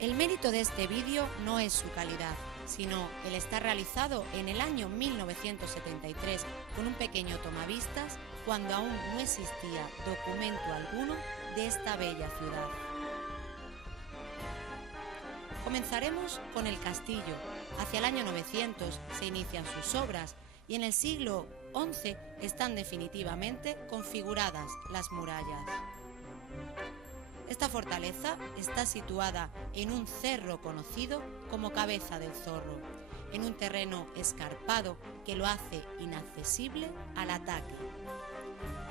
El mérito de este vídeo no es su calidad, sino el estar realizado en el año 1973 con un pequeño tomavistas cuando aún no existía documento alguno de esta bella ciudad. Comenzaremos con el castillo. Hacia el año 900 se inician sus obras y en el siglo XI están definitivamente configuradas las murallas. Esta fortaleza está situada en un cerro conocido como Cabeza del Zorro, en un terreno escarpado que lo hace inaccesible al ataque.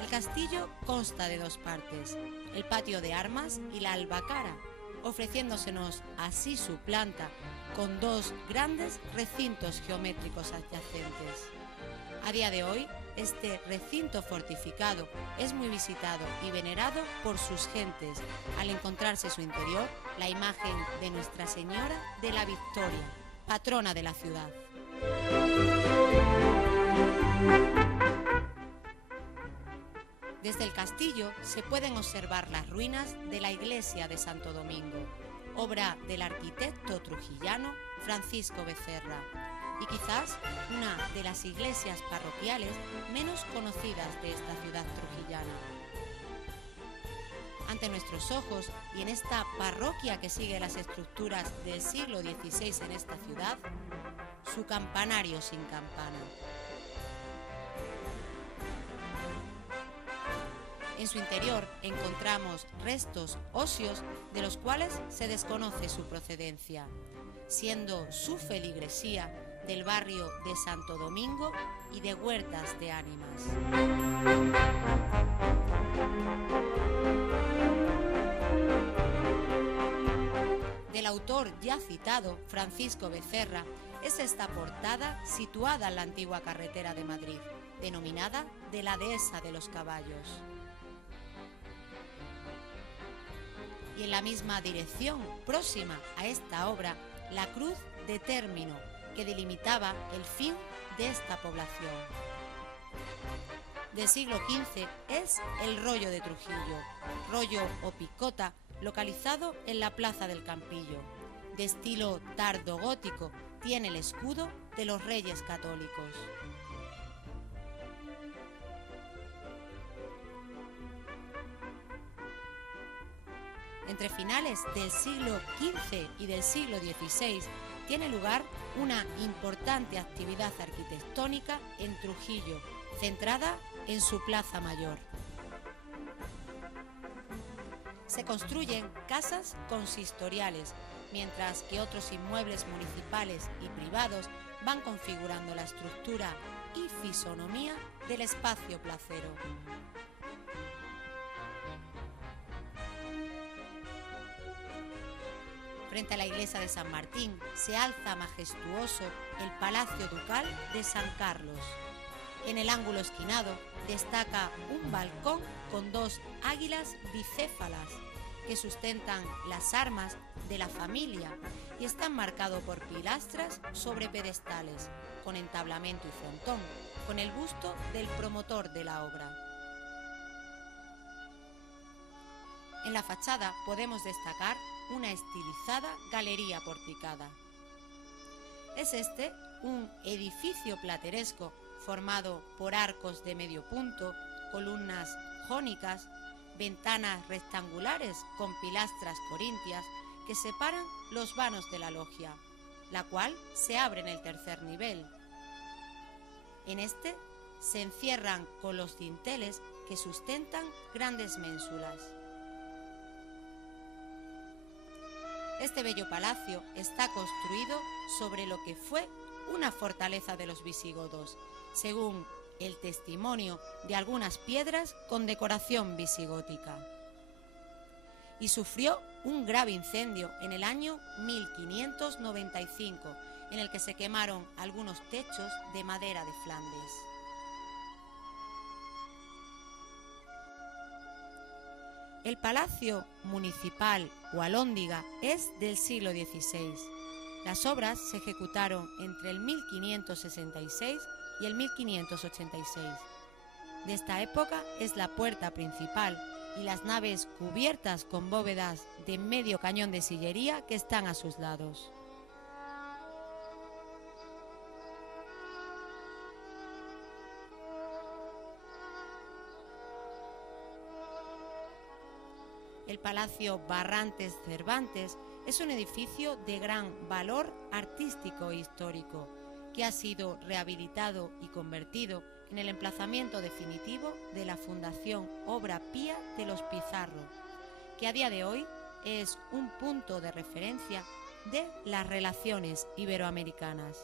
El castillo consta de dos partes, el patio de armas y la albacara, ofreciéndosenos así su planta con dos grandes recintos geométricos adyacentes. A día de hoy, este recinto fortificado es muy visitado y venerado por sus gentes, al encontrarse en su interior la imagen de Nuestra Señora de la Victoria, patrona de la ciudad. Desde el castillo se pueden observar las ruinas de la iglesia de Santo Domingo, obra del arquitecto trujillano Francisco Becerra, y quizás una de las iglesias parroquiales menos conocidas de esta ciudad trujillana. Ante nuestros ojos y en esta parroquia que sigue las estructuras del siglo XVI en esta ciudad, su campanario sin campana. En su interior encontramos restos óseos de los cuales se desconoce su procedencia, siendo su feligresía del barrio de Santo Domingo y de Huertas de Ánimas. Del autor ya citado, Francisco Becerra, es esta portada situada en la antigua carretera de Madrid, denominada de la Dehesa de los Caballos. Y en la misma dirección, próxima a esta obra, la cruz de término, que delimitaba el fin de esta población. Del siglo XV es el rollo de Trujillo, rollo o picota, localizado en la plaza del Campillo. De estilo tardogótico, tiene el escudo de los Reyes Católicos. Entre finales del siglo XV y del siglo XVI tiene lugar una importante actividad arquitectónica en Trujillo, centrada en su Plaza Mayor. Se construyen casas consistoriales, mientras que otros inmuebles municipales y privados van configurando la estructura y fisonomía del espacio placero. Frente a la iglesia de San Martín se alza majestuoso el Palacio Ducal de San Carlos. En el ángulo esquinado destaca un balcón con dos águilas bicéfalas que sustentan las armas de la familia y están marcados por pilastras sobre pedestales, con entablamento y frontón, con el busto del promotor de la obra. En la fachada podemos destacar una estilizada galería porticada. Es este un edificio plateresco formado por arcos de medio punto, columnas jónicas, ventanas rectangulares con pilastras corintias que separan los vanos de la logia, la cual se abre en el tercer nivel. En este se encierran con los dinteles que sustentan grandes ménsulas. Este bello palacio está construido sobre lo que fue una fortaleza de los visigodos, según el testimonio de algunas piedras con decoración visigótica. Y sufrió un grave incendio en el año 1595, en el que se quemaron algunos techos de madera de Flandes. El Palacio Municipal o Alhóndiga es del siglo XVI. Las obras se ejecutaron entre el 1566 y el 1586. De esta época es la puerta principal y las naves cubiertas con bóvedas de medio cañón de sillería que están a sus lados. El Palacio Barrantes Cervantes es un edificio de gran valor artístico e histórico, que ha sido rehabilitado y convertido en el emplazamiento definitivo de la Fundación Obra Pía de los Pizarro, que a día de hoy es un punto de referencia de las relaciones iberoamericanas.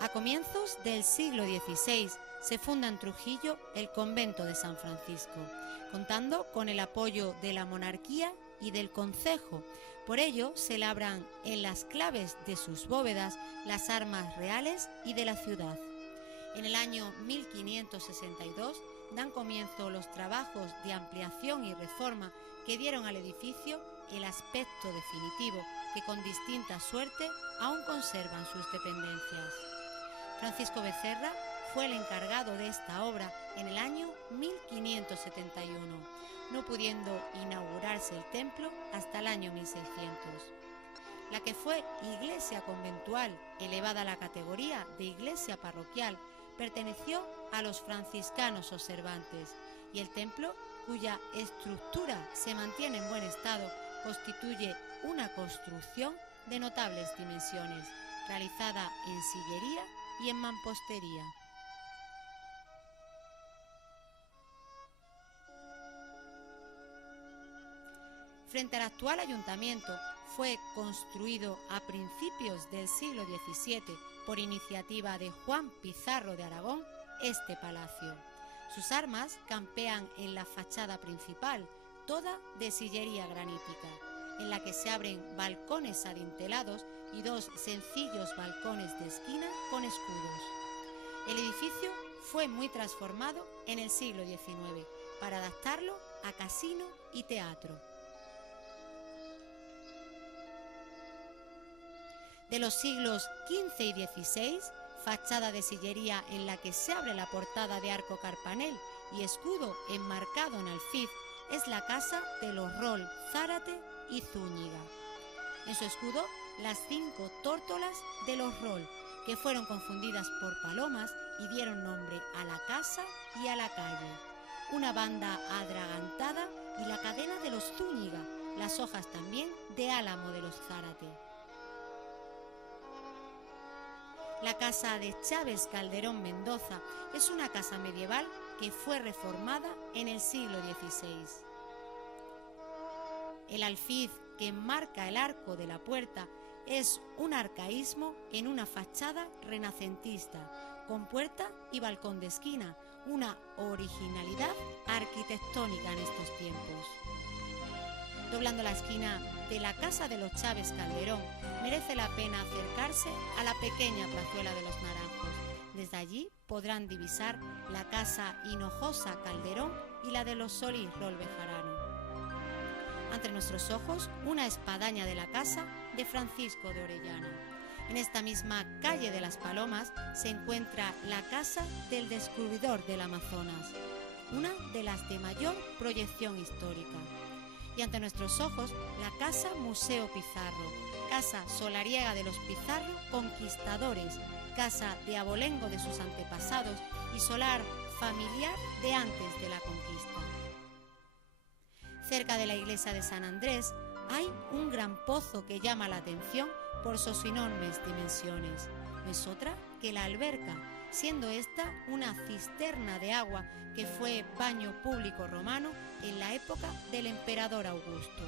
A comienzos del siglo XVI se funda en Trujillo el convento de San Francisco, contando con el apoyo de la monarquía y del concejo. Por ello se labran en las claves de sus bóvedas las armas reales y de la ciudad. En el año 1562 dan comienzo los trabajos de ampliación y reforma que dieron al edificio el aspecto definitivo que con distinta suerte aún conservan sus dependencias. Francisco Becerra fue el encargado de esta obra en el año 1571, no pudiendo inaugurarse el templo hasta el año 1600. La que fue iglesia conventual, elevada a la categoría de iglesia parroquial, perteneció a los franciscanos observantes, y el templo, cuya estructura se mantiene en buen estado, constituye una construcción de notables dimensiones, realizada en sillería y en mampostería. Frente al actual ayuntamiento fue construido a principios del siglo XVII por iniciativa de Juan Pizarro de Aragón este palacio. Sus armas campean en la fachada principal, toda de sillería granítica, en la que se abren balcones adintelados y dos sencillos balcones de esquina con escudos. El edificio fue muy transformado en el siglo XIX para adaptarlo a casino y teatro. De los siglos XV y XVI, fachada de sillería en la que se abre la portada de arco carpanel y escudo enmarcado en alfiz, es la casa de los Rol, Zárate y Zúñiga. En su escudo, las 5 tórtolas de los Rol, que fueron confundidas por palomas y dieron nombre a la casa y a la calle. Una banda adragantada y la cadena de los Zúñiga, las hojas también de álamo de los Zárate. La casa de Chávez Calderón Mendoza es una casa medieval que fue reformada en el siglo XVI. El alfiz que enmarca el arco de la puerta es un arcaísmo en una fachada renacentista, con puerta y balcón de esquina, una originalidad arquitectónica en estos tiempos. Doblando la esquina de la casa de los Chávez Calderón, merece la pena acercarse a la pequeña plazuela de los Naranjos. Desde allí podrán divisar la casa Hinojosa Calderón y la de los Solís Rol Bejarano. Ante nuestros ojos, una espadaña de la casa de Francisco de Orellana. En esta misma calle de las Palomas se encuentra la casa del descubridor del Amazonas, una de las de mayor proyección histórica. Y ante nuestros ojos, la Casa Museo Pizarro, casa solariega de los Pizarro conquistadores, casa de abolengo de sus antepasados y solar familiar de antes de la conquista. Cerca de la iglesia de San Andrés hay un gran pozo que llama la atención por sus enormes dimensiones. No es otra que la alberca, siendo esta una cisterna de agua que fue baño público romano en la época del emperador Augusto.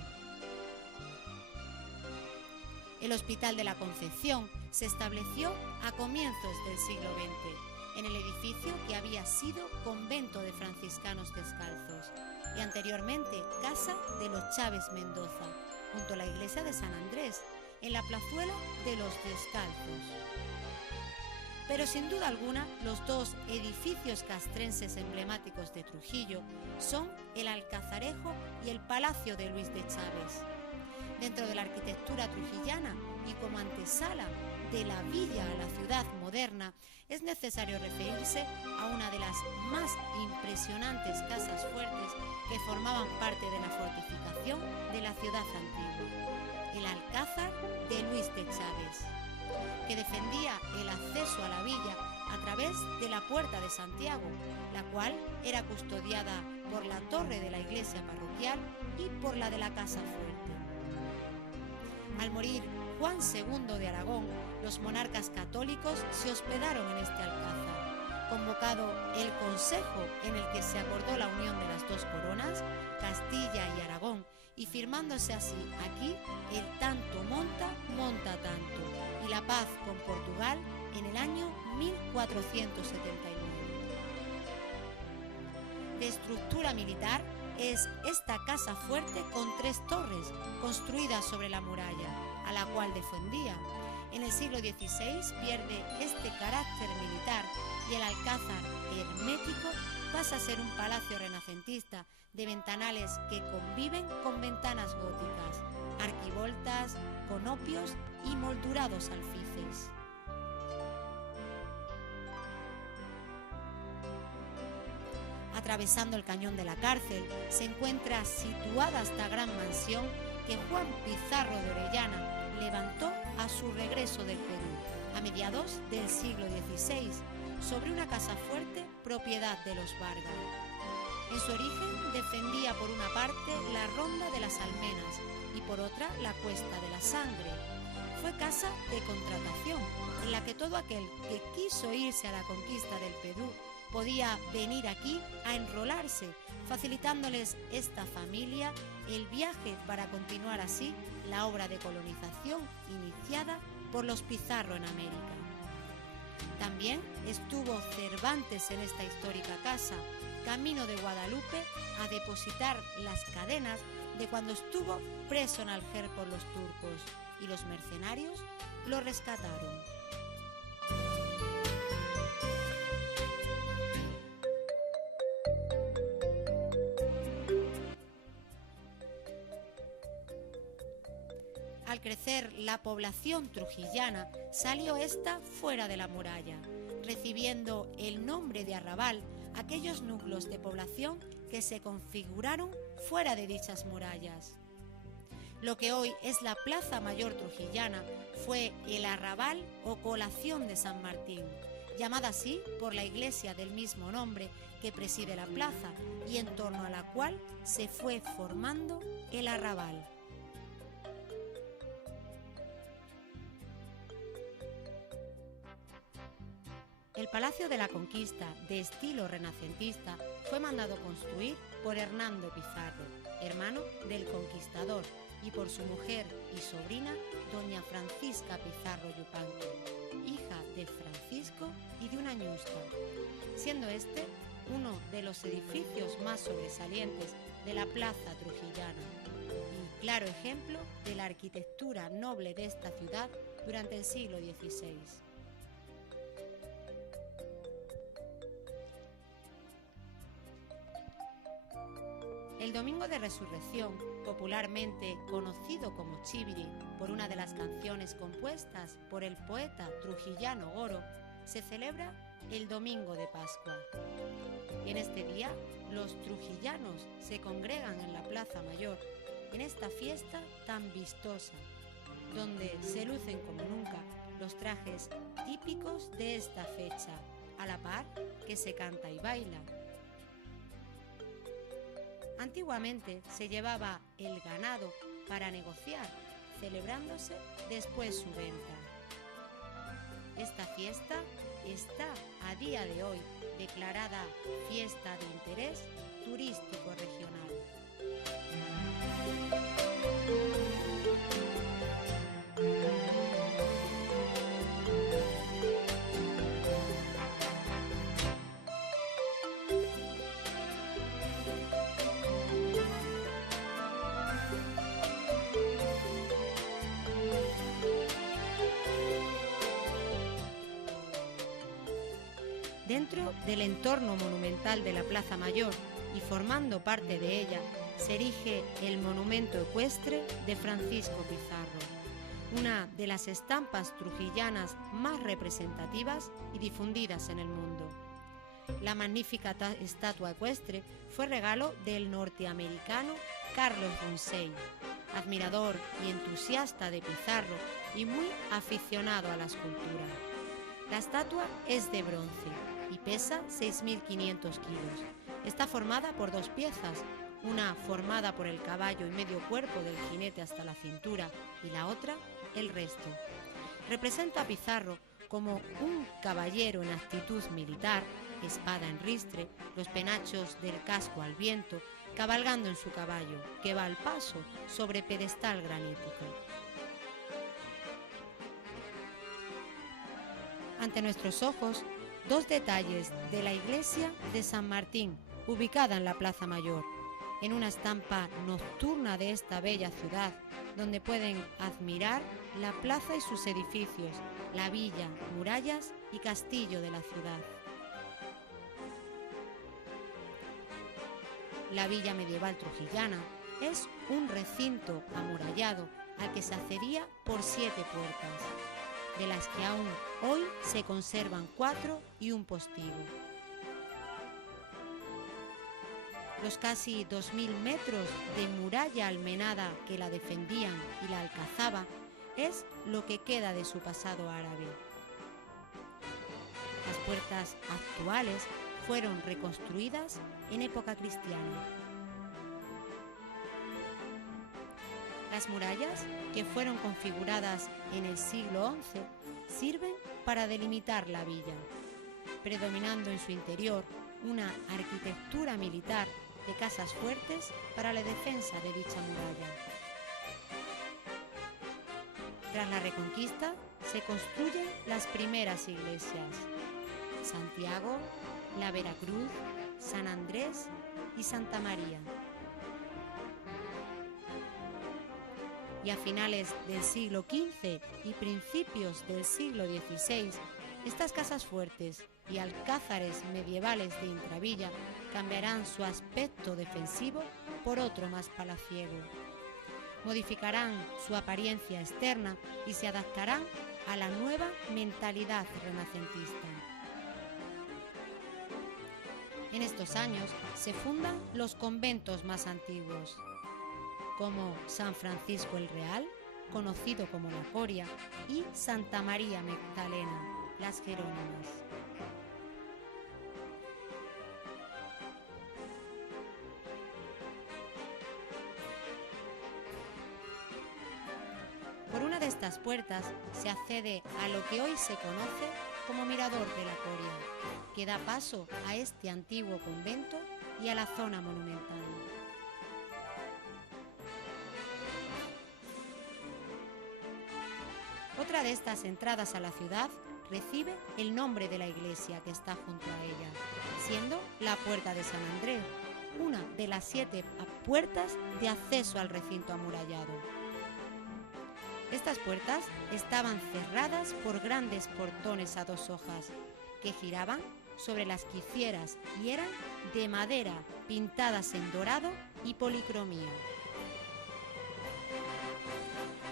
El Hospital de la Concepción se estableció a comienzos del siglo XX, en el edificio que había sido convento de franciscanos descalzos y anteriormente casa de los Chávez Mendoza, junto a la iglesia de San Andrés, en la plazuela de los Descalzos. Pero sin duda alguna, los dos edificios castrenses emblemáticos de Trujillo son el Alcazarejo y el Palacio de Luis de Chávez. Dentro de la arquitectura trujillana y como antesala de la villa a la ciudad moderna, es necesario referirse a una de las más impresionantes casas fuertes que formaban parte de la fortificación de la ciudad antigua, el Alcázar de Luis de Chaves, que defendía el acceso a la villa a través de la Puerta de Santiago, la cual era custodiada por la torre de la iglesia parroquial y por la de la Casa Fuerte. Al morir Juan II de Aragón, los monarcas católicos se hospedaron en este alcázar. Convocado el consejo en el que se acordó la unión de las dos coronas, Castilla y Aragón, y firmándose así aquí el tanto monta, monta tanto, y la paz con Portugal en el año 1479. De estructura militar es esta casa fuerte con 3 torres construidas sobre la muralla, a la cual defendía. En el siglo XVI pierde este carácter militar y el alcázar hermético pasa a ser un palacio renacentista de ventanales que conviven con ventanas góticas, arquivoltas, conopios y moldurados alfices. Atravesando el cañón de la cárcel se encuentra situada esta gran mansión que Juan Pizarro de Orellana levantó a su regreso del Perú, a mediados del siglo XVI, sobre una casa fuerte propiedad de los Vargas. En su origen defendía por una parte la Ronda de las Almenas y por otra la Cuesta de la Sangre. Fue casa de contratación, en la que todo aquel que quiso irse a la conquista del Perú podía venir aquí a enrolarse, facilitándoles esta familia el viaje para continuar así la obra de colonización iniciada por los Pizarro en América. También estuvo Cervantes en esta histórica casa, camino de Guadalupe a depositar las cadenas de cuando estuvo preso en Alger por los turcos, y los mercenarios lo rescataron. Al crecer la población trujillana, salió esta fuera de la muralla, recibiendo el nombre de arrabal aquellos núcleos de población que se configuraron fuera de dichas murallas. Lo que hoy es la Plaza Mayor trujillana fue el arrabal o colación de San Martín, llamada así por la iglesia del mismo nombre que preside la plaza y en torno a la cual se fue formando el arrabal. El Palacio de la Conquista, de estilo renacentista, fue mandado construir por Hernando Pizarro, hermano del conquistador, y por su mujer y sobrina, doña Francisca Pizarro Yupanqui, hija de Francisco y de una ñusca, siendo este uno de los edificios más sobresalientes de la plaza trujillana, y claro ejemplo de la arquitectura noble de esta ciudad durante el siglo XVI. El Domingo de Resurrección, popularmente conocido como Chiviri por una de las canciones compuestas por el poeta trujillano Goro, se celebra el Domingo de Pascua. En este día, los trujillanos se congregan en la Plaza Mayor, en esta fiesta tan vistosa, donde se lucen como nunca los trajes típicos de esta fecha, a la par que se canta y baila. Antiguamente se llevaba el ganado para negociar, celebrándose después su venta. Esta fiesta está a día de hoy declarada fiesta de interés turístico regional. Dentro del entorno monumental de la Plaza Mayor y formando parte de ella, se erige el monumento ecuestre de Francisco Pizarro, una de las estampas trujillanas más representativas y difundidas en el mundo. La magnífica estatua ecuestre fue regalo del norteamericano Carlos Ronsey, admirador y entusiasta de Pizarro y muy aficionado a la escultura. La estatua es de bronce y pesa 6.500 kilos. Está formada por dos piezas, una formada por el caballo y medio cuerpo del jinete hasta la cintura y la otra el resto. Representa a Pizarro como un caballero en actitud militar, espada en ristre, los penachos del casco al viento, cabalgando en su caballo, que va al paso sobre pedestal granítico. Ante nuestros ojos, dos detalles de la iglesia de San Martín, ubicada en la Plaza Mayor, en una estampa nocturna de esta bella ciudad, donde pueden admirar la plaza y sus edificios, la villa, murallas y castillo de la ciudad. La villa medieval trujillana es un recinto amurallado al que se accedía por 7 puertas, de las que aún hoy se conservan 4 y un postigo. Los casi 2.000 metros de muralla almenada que la defendían y la alcazaba es lo que queda de su pasado árabe. Las puertas actuales fueron reconstruidas en época cristiana. Las murallas, que fueron configuradas en el siglo XI, sirven para delimitar la villa, predominando en su interior una arquitectura militar de casas fuertes para la defensa de dicha muralla. Tras la Reconquista se construyen las primeras iglesias: Santiago, la Veracruz, San Andrés y Santa María. Y a finales del siglo XV y principios del siglo XVI, estas casas fuertes y alcázares medievales de Intravilla cambiarán su aspecto defensivo por otro más palaciego. Modificarán su apariencia externa y se adaptarán a la nueva mentalidad renacentista. En estos años se fundan los conventos más antiguos, como San Francisco el Real, conocido como la Coria, y Santa María Magdalena, las Jerónimas. Por una de estas puertas se accede a lo que hoy se conoce como Mirador de la Coria, que da paso a este antiguo convento y a la zona monumental. Otra de estas entradas a la ciudad recibe el nombre de la iglesia que está junto a ella, siendo la Puerta de San Andrés, una de las 7 puertas de acceso al recinto amurallado. Estas puertas estaban cerradas por grandes portones a 2 hojas que giraban sobre las quicieras y eran de madera pintadas en dorado y policromía.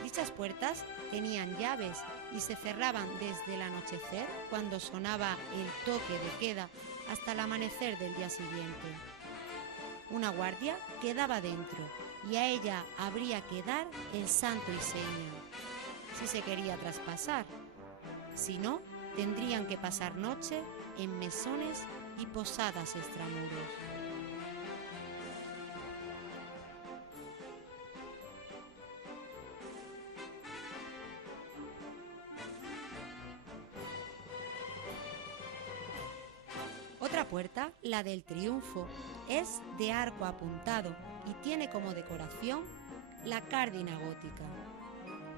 Dichas puertas tenían llaves y se cerraban desde el anochecer, cuando sonaba el toque de queda, hasta el amanecer del día siguiente. Una guardia quedaba dentro y a ella habría que dar el santo y seña si se quería traspasar. Si no, tendrían que pasar noche en mesones y posadas extramuros. Otra puerta, la del Triunfo, es de arco apuntado y tiene como decoración la cárdena gótica.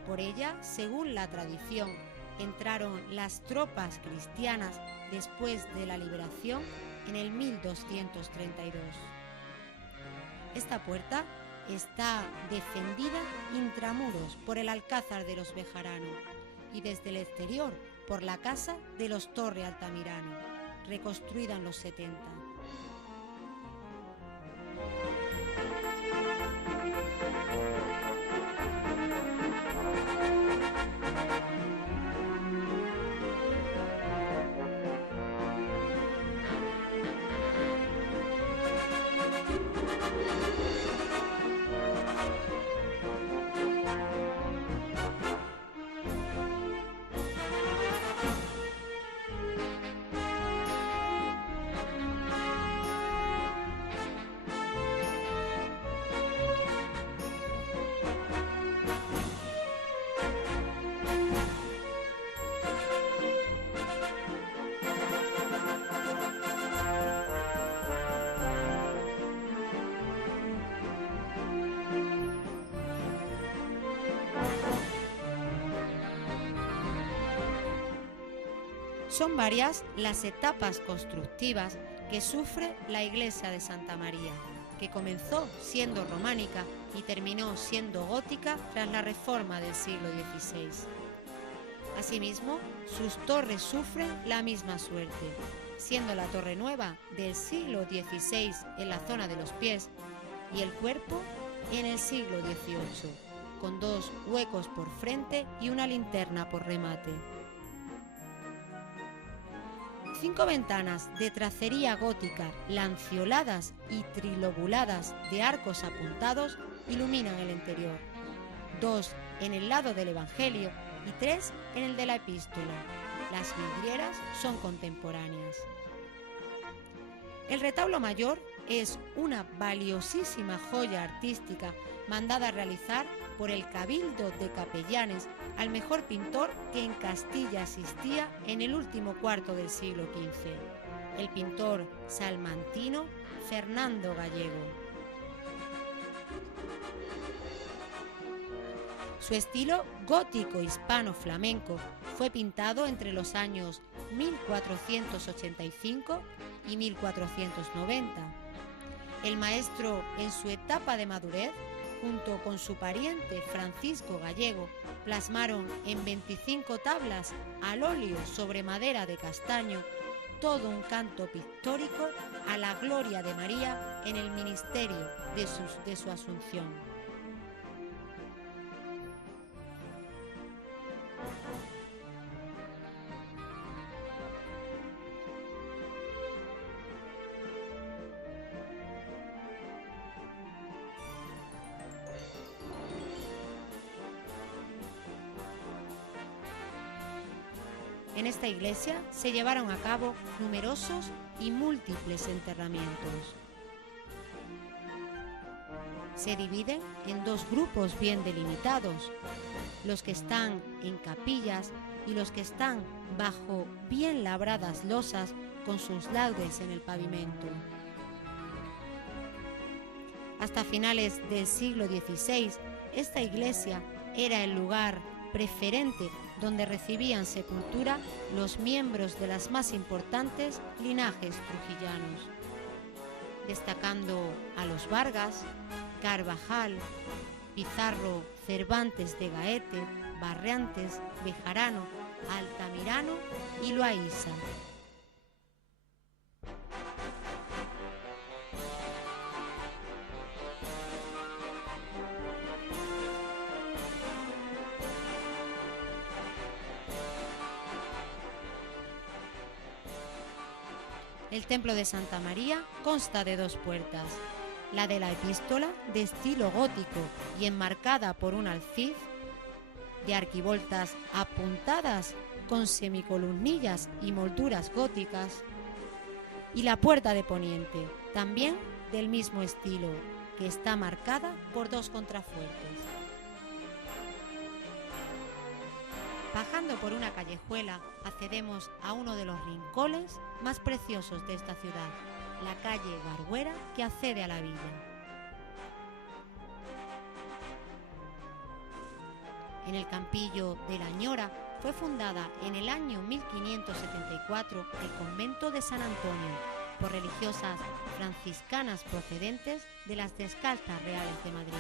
Por ella, según la tradición, entraron las tropas cristianas después de la liberación en el 1232. Esta puerta está defendida intramuros por el Alcázar de los Bejarano y desde el exterior por la casa de los Torre Altamirano, reconstruida en los 70. Son varias las etapas constructivas que sufre la iglesia de Santa María, que comenzó siendo románica y terminó siendo gótica tras la reforma del siglo XVI. Asimismo, sus torres sufren la misma suerte, siendo la torre nueva del siglo XVI en la zona de los pies y el cuerpo en el siglo XVIII, con 2 huecos por frente y una linterna por remate. 5 ventanas de tracería gótica lanceoladas y trilobuladas de arcos apuntados iluminan el interior, 2 en el lado del Evangelio y 3 en el de la Epístola. Las vidrieras son contemporáneas. El retablo mayor es una valiosísima joya artística mandada a realizar por el Cabildo de Capellanes al mejor pintor que en Castilla existía en el último cuarto del siglo XV, el pintor salmantino Fernando Gallego. Su estilo gótico hispano-flamenco fue pintado entre los años 1485 y 1490. El maestro, en su etapa de madurez, junto con su pariente Francisco Gallego, plasmaron en 25 tablas al óleo sobre madera de castaño todo un canto pictórico a la gloria de María en el ministerio de su Asunción. En esta iglesia se llevaron a cabo numerosos y múltiples enterramientos. Se dividen en 2 grupos bien delimitados, los que están en capillas y los que están bajo bien labradas losas con sus laudes en el pavimento. Hasta finales del siglo XVI, esta iglesia era el lugar preferente donde recibían sepultura los miembros de las más importantes linajes trujillanos, destacando a los Vargas, Carvajal, Pizarro, Cervantes de Gaete, Barriantes, Bejarano, Altamirano y Loaysa. El templo de Santa María consta de 2 puertas, la de la Epístola, de estilo gótico y enmarcada por un alfiz, de arquivoltas apuntadas con semicolumnillas y molduras góticas, y la puerta de poniente, también del mismo estilo, que está marcada por 2 contrafuertes. Bajando por una callejuela, accedemos a uno de los rincones más preciosos de esta ciudad, la calle Barguera, que accede a la villa. En el Campillo de la Ñora fue fundada en el año 1574 el convento de San Antonio por religiosas franciscanas procedentes de las Descalzas Reales de Madrid.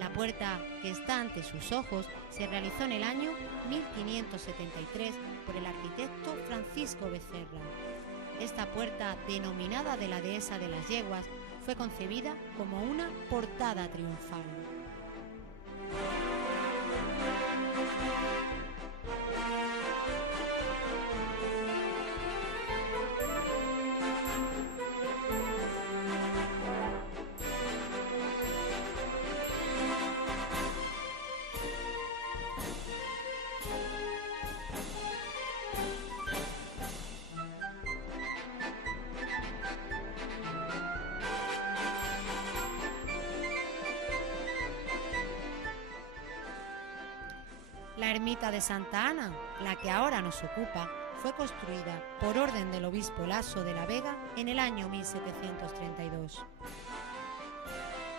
La puerta que está ante sus ojos se realizó en el año 1573 por el arquitecto Francisco Becerra. Esta puerta, denominada de la Dehesa de las Yeguas, fue concebida como una portada triunfal. La ermita de Santa Ana, la que ahora nos ocupa, fue construida por orden del obispo Laso de la Vega en el año 1732.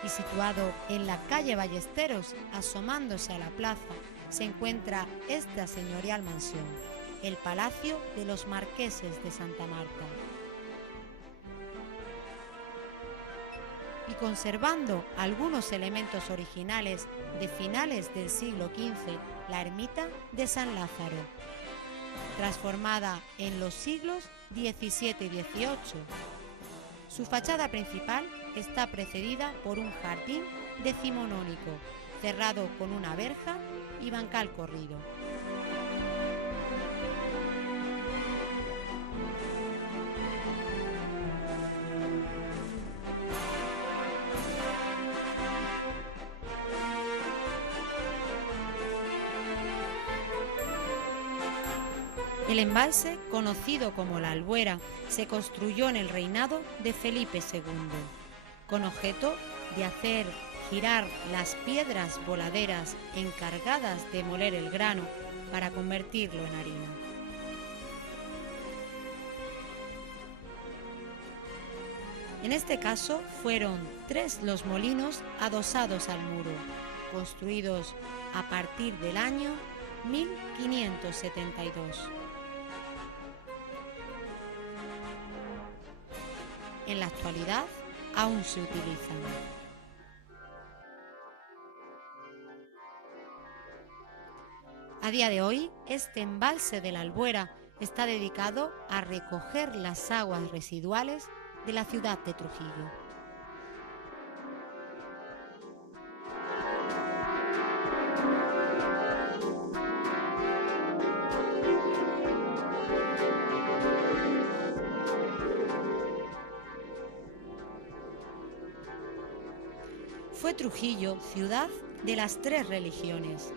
Y situado en la calle Ballesteros, asomándose a la plaza, se encuentra esta señorial mansión, el Palacio de los Marqueses de Santa Marta. Y conservando algunos elementos originales de finales del siglo XV, la ermita de San Lázaro, transformada en los siglos XVII y XVIII. Su fachada principal está precedida por un jardín decimonónico, cerrado con una verja y bancal corrido. El embalse, conocido como la Albuera, se construyó en el reinado de Felipe II, con objeto de hacer girar las piedras voladeras encargadas de moler el grano para convertirlo en harina. En este caso fueron 3 los molinos adosados al muro, construidos a partir del año 1572. En la actualidad aún se utilizan. A día de hoy, este embalse de la Albuera está dedicado a recoger las aguas residuales de la ciudad de Trujillo. Fue Trujillo ciudad de las 3 religiones.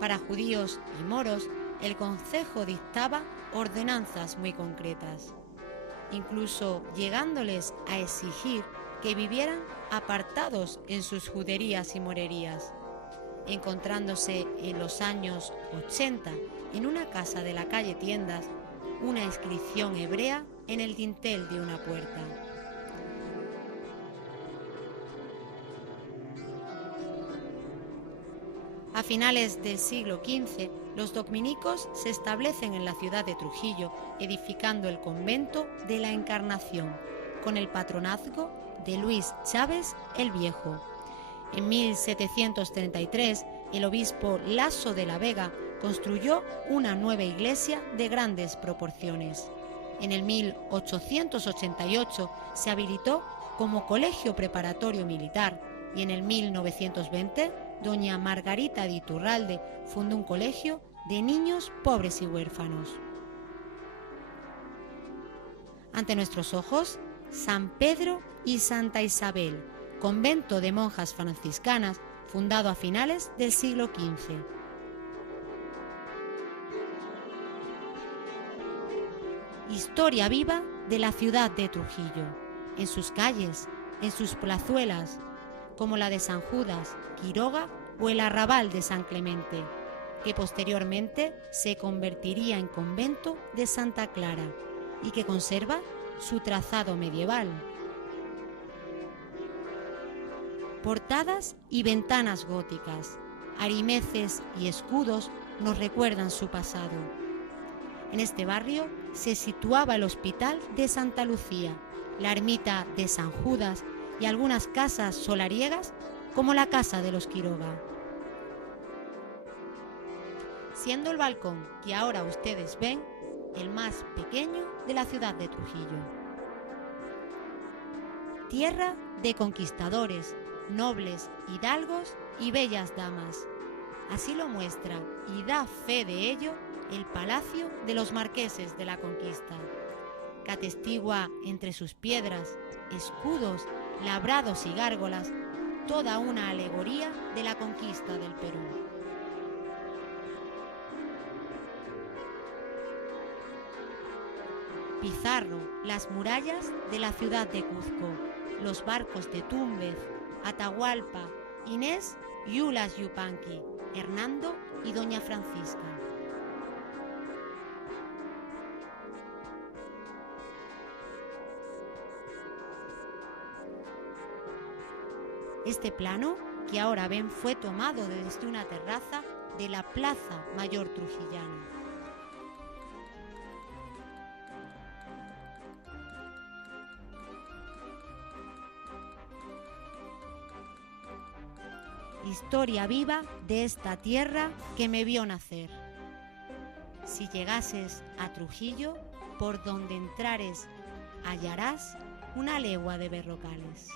Para judíos y moros, el concejo dictaba ordenanzas muy concretas, incluso llegándoles a exigir que vivieran apartados en sus juderías y morerías, encontrándose en los años 80 en una casa de la calle Tiendas una inscripción hebrea en el dintel de una puerta. A finales del siglo XV, los dominicos se establecen en la ciudad de Trujillo, edificando el convento de la Encarnación, con el patronazgo de Luis Chávez el Viejo. En 1733, el obispo Laso de la Vega construyó una nueva iglesia de grandes proporciones. En el 1888 se habilitó como colegio preparatorio militar y en el 1920 doña Margarita de Iturralde fundó un colegio de niños pobres y huérfanos. Ante nuestros ojos, San Pedro y Santa Isabel, convento de monjas franciscanas fundado a finales del siglo XV. Historia viva de la ciudad de Trujillo, en sus calles, en sus plazuelas, como la de San Judas, Quiroga o el arrabal de San Clemente, que posteriormente se convertiría en convento de Santa Clara y que conserva su trazado medieval. Portadas y ventanas góticas, arimeces y escudos nos recuerdan su pasado. En este barrio se situaba el Hospital de Santa Lucía, la ermita de San Judas y algunas casas solariegas como la casa de los Quiroga. Siendo el balcón que ahora ustedes ven el más pequeño de la ciudad de Trujillo. Tierra de conquistadores, nobles, hidalgos y bellas damas. Así lo muestra y da fe de ello el Palacio de los Marqueses de la Conquista, que atestigua entre sus piedras, escudos, labrados y gárgolas toda una alegoría de la conquista del Perú. Pizarro, las murallas de la ciudad de Cuzco, los barcos de Túmbez, Atahualpa, Inés y Ulas Yupanqui, Hernando y Doña Francisca. Este plano que ahora ven fue tomado desde una terraza de la Plaza Mayor Trujillana. historia viva de esta tierra que me vio nacer. Si llegases a Trujillo, por donde entrares, hallarás una legua de berrocales.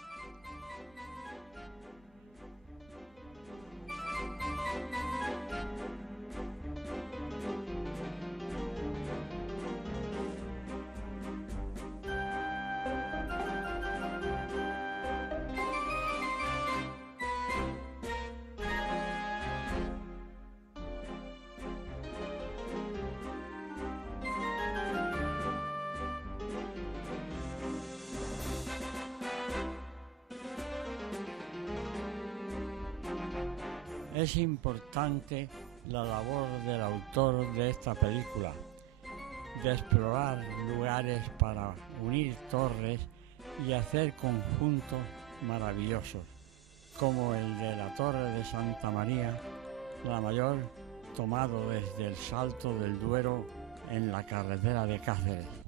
Es importante la labor del autor de esta película, de explorar lugares para unir torres y hacer conjuntos maravillosos, como el de la Torre de Santa María, la mayor, tomado desde el Salto del Duero en la carretera de Cáceres.